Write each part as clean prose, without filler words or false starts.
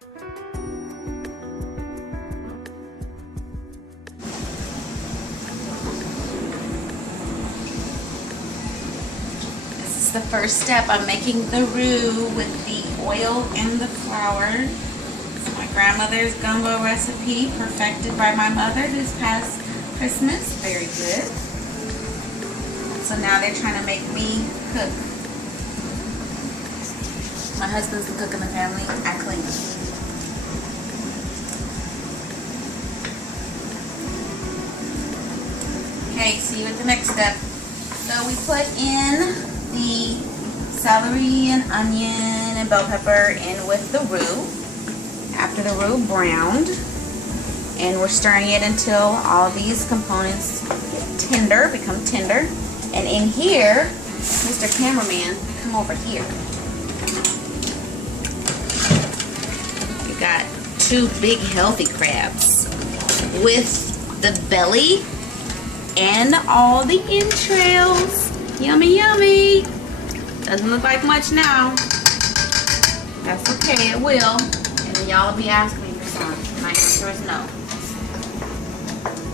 This is the first step. I'm making the roux with the oil and the flour. It's my grandmother's gumbo recipe, perfected by my mother this past Christmas. Very good. So now they're trying to make me cook. My husband's the cook in the family. I clean. Okay, see you at the next step. So we put in the celery and onion and bell pepper in with the roux. After the roux browned, and we're stirring it until all these components get tender, become tender. And in here, Mr. Cameraman, come over here. We got 2 big healthy crabs with the belly and all the entrails. Yummy, yummy. Doesn't look like much now. That's okay, it will. And then y'all will be asking me for some. My answer is no.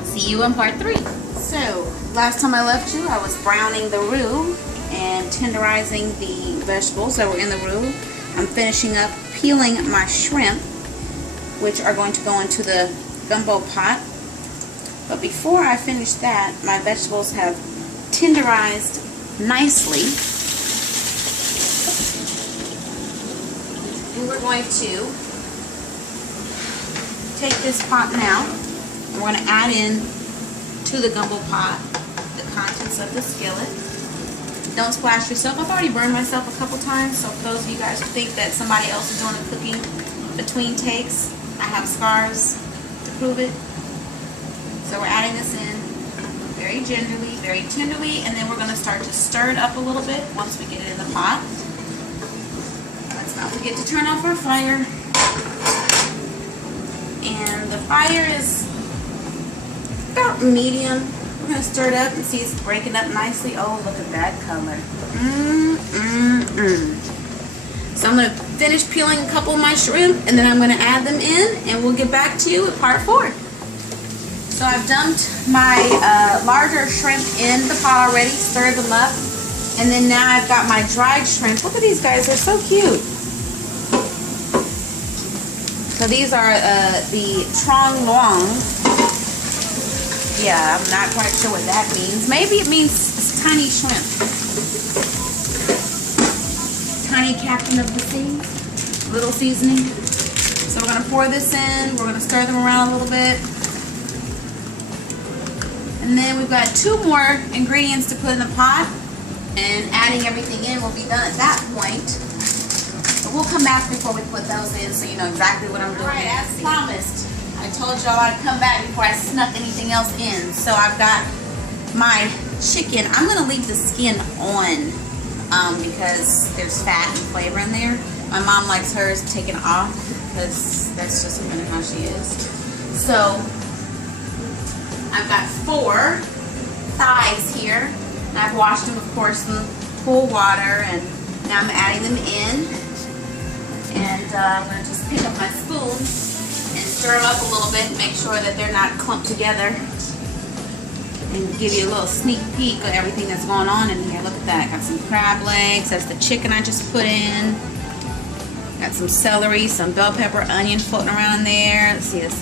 See you in part 3. So, last time I left you, I was browning the roux and tenderizing the vegetables that were in the roux. I'm finishing up peeling my shrimp, which are going to go into the gumbo pot. But before I finish that, my vegetables have tenderized nicely. And we're going to take this pot now. We're going to add in to the gumbo pot the contents of the skillet. Don't splash yourself. I've already burned myself a couple times, so for those of you guys who think that somebody else is doing the cooking between takes, I have scars to prove it. So we're adding this in very gingerly, very tenderly, and then we're going to start to stir it up a little bit once we get it in the pot. Let's not forget to turn off our fire. And the fire is about medium. We're going to stir it up and see it's breaking up nicely. Oh, look at that color. So I'm going to finish peeling a couple of my shrimp, and then I'm going to add them in, and we'll get back to you with part 4. So I've dumped my larger shrimp in the pot already, stirred them up, and then now I've got my dried shrimp. Look at these guys, they're so cute. So these are the trong luang. Yeah, I'm not quite sure what that means. Maybe it means tiny shrimp. Tiny captain of the sea. Little seasoning. So we're going to pour this in. We're going to stir them around a little bit. And then we've got 2 more ingredients to put in the pot. And adding everything in will be done at that point. But we'll come back before we put those in so you know exactly what I'm doing. Alright, as promised, I told y'all I'd come back before I snuck anything else in. So I've got my chicken. I'm going to leave the skin on because there's fat and flavor in there. My mom likes hers taken off because that's just kind of how she is. So I've got 4 thighs here. And I've washed them, of course, in cool water, and now I'm adding them in. And I'm going to just pick up my spoon and stir them up a little bit and make sure that they're not clumped together. And give you a little sneak peek of everything that's going on in here. Look at that. Got some crab legs. That's the chicken I just put in. Got some celery, some bell pepper, onion floating around there. Let's see this.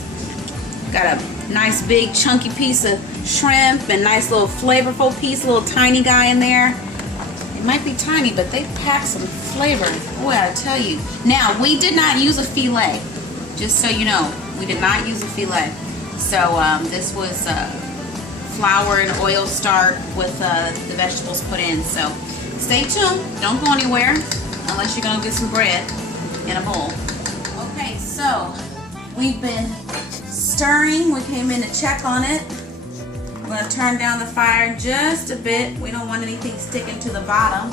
Got a nice big chunky piece of shrimp and nice little flavorful piece, little tiny guy in there. It might be tiny, but they pack some flavor. Boy, I tell you. Now, we did not use a filet. Just so you know, we did not use a filet. So this was flour and oil starch with the vegetables put in. So stay tuned. Don't go anywhere unless you're going to get some bread in a bowl. Okay, so we've been stirring. We came in to check on it. I'm going to turn down the fire just a bit. We don't want anything sticking to the bottom.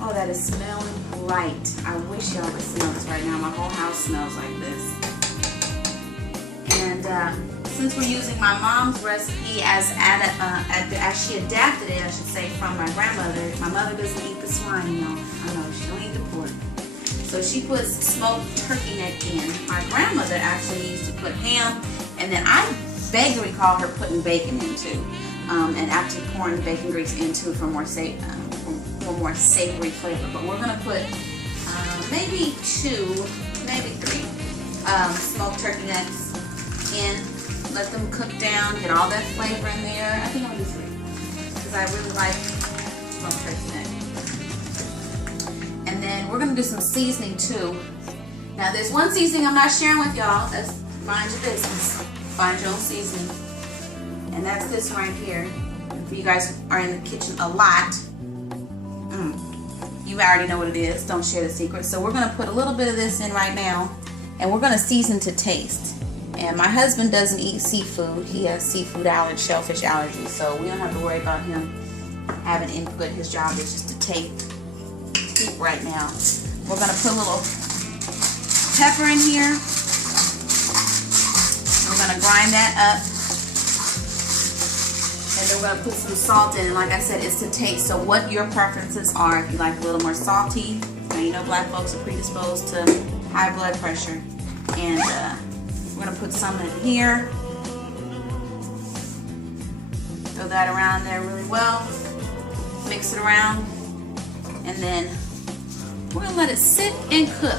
Oh, that is smelling right. I wish y'all could smell this right now. My whole house smells like this. And since we're using my mom's recipe as she adapted it, I should say, from my grandmother. My mother doesn't eat the swine, y'all. I know, she don't eat the pork. So she puts smoked turkey neck in. My grandmother actually used to put ham, and then I vaguely recall her putting bacon in too, and actually pouring the bacon grease into for more savory flavor. But we're gonna put maybe 2, maybe 3 smoked turkey necks in. Let them cook down, get all that flavor in there. I think I'm gonna do 3 because I really like smoked turkey neck. And then we're gonna do some seasoning too. Now there's one seasoning I'm not sharing with y'all. That's mind your business. Find your own seasoning. And that's this right here. If you guys are in the kitchen a lot, you already know what it is. Don't share the secret. So we're gonna put a little bit of this in right now, and we're gonna season to taste. And my husband doesn't eat seafood. He has seafood allergy, shellfish allergy, so we don't have to worry about him having input. His job is just to tape right now. We're gonna put a little pepper in here. We're gonna grind that up. And then we're gonna put some salt in. And like I said, it's to taste. So what your preferences are. If you like a little more salty, now you know black folks are predisposed to high blood pressure. And we're gonna put some in here. Throw that around there really well. Mix it around. And then we're gonna let it sit and cook.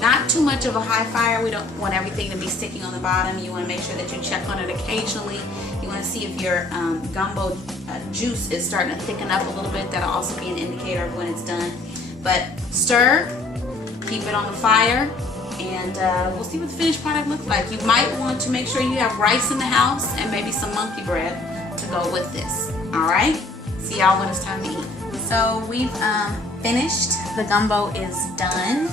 Not too much of a high fire. We don't want everything to be sticking on the bottom. You wanna make sure that you check on it occasionally. You wanna see if your gumbo juice is starting to thicken up a little bit. That'll also be an indicator of when it's done. But stir, keep it on the fire, and we'll see what the finished product looks like. You might want to make sure you have rice in the house and maybe some monkey bread to go with this. All right? See y'all when it's time to eat. So we've finished. The gumbo is done.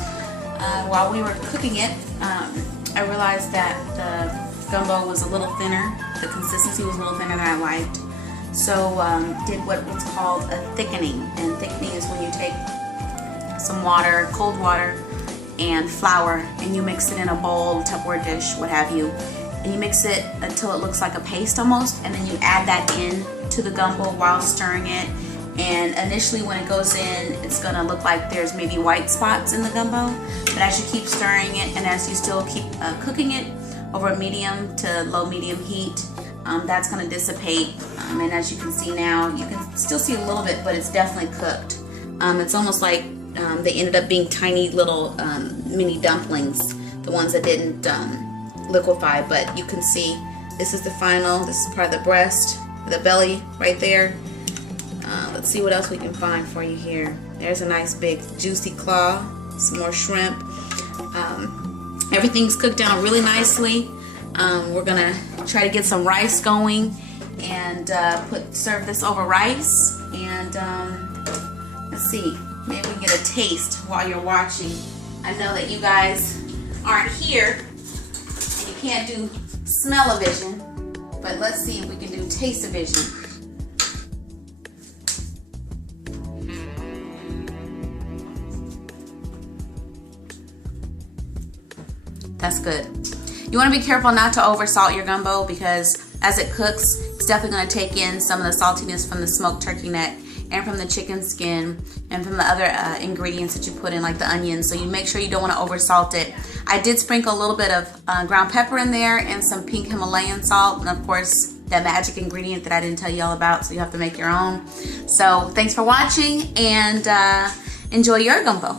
While we were cooking it, I realized that the gumbo was a little thinner. The consistency was a little thinner than I liked. So did what's called a thickening. And thickening is when you take some water, cold water, and flour, and you mix it in a bowl, Tupperware dish, what have you. And you mix it until it looks like a paste almost, and then you add that in to the gumbo while stirring it. And initially when it goes in, it's gonna look like there's maybe white spots in the gumbo. But as you keep stirring it and as you still keep cooking it over medium to low medium heat, that's gonna dissipate. And as you can see now, you can still see a little bit, but it's definitely cooked. It's almost like they ended up being tiny little mini dumplings, the ones that didn't liquefy. But you can see this is the final. This is part of the breast, the belly right there. Let's see what else we can find for you here. There's a nice big juicy claw, some more shrimp. Everything's cooked down really nicely. We're gonna try to get some rice going and serve this over rice. And let's see, maybe we can get a taste while you're watching. I know that you guys aren't here and you can't do smell-o-vision, but let's see if we can do taste-o-vision. That's good. You want to be careful not to over salt your gumbo, because as it cooks, it's definitely going to take in some of the saltiness from the smoked turkey neck and from the chicken skin and from the other ingredients that you put in, like the onions. So you make sure you don't want to over salt it. I did sprinkle a little bit of ground pepper in there and some pink Himalayan salt, and of course that magic ingredient that I didn't tell you all about, so you have to make your own. So thanks for watching, and enjoy your gumbo.